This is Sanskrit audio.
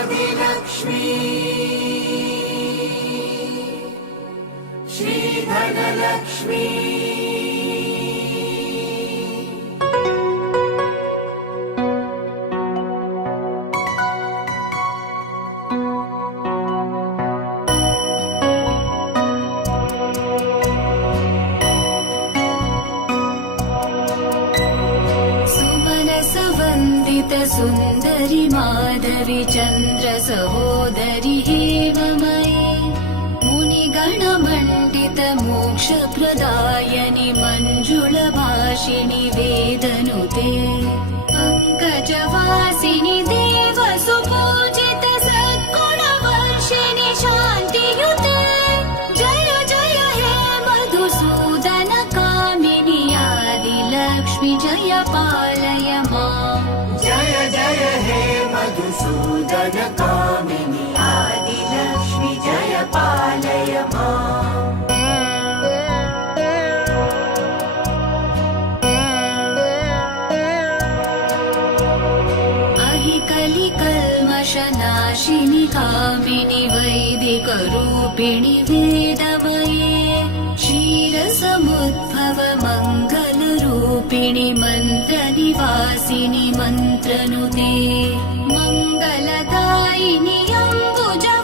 आदिलक्ष्मी श्रीधनलक्ष्मी सुन्दरि माधवी चन्द्र सहोदरि हेममयी मुनिगणमण्डित मोक्षप्रदायनि मञ्जुलभाषिणि वेदनुते पङ्कजवासिनि देवसुपूजित सद्गुणवर्षिणि शान्तियुते जय जय हे मधुसूदन कामिनि आदिलक्ष्मि जय पालय माम् जय जय हे मधुसूदन कामिनि आदिलक्ष्मि जय पालय माम् अहि कलिकल्मषनाशिनि कामिनि वैदिकरूपिणि वेदमये क्षीरसमुद्भव मङ्गलरूपिणि मन्त्रनिवासिनि मन्त्रनुते मङ्गलदायिनि अम्बुजा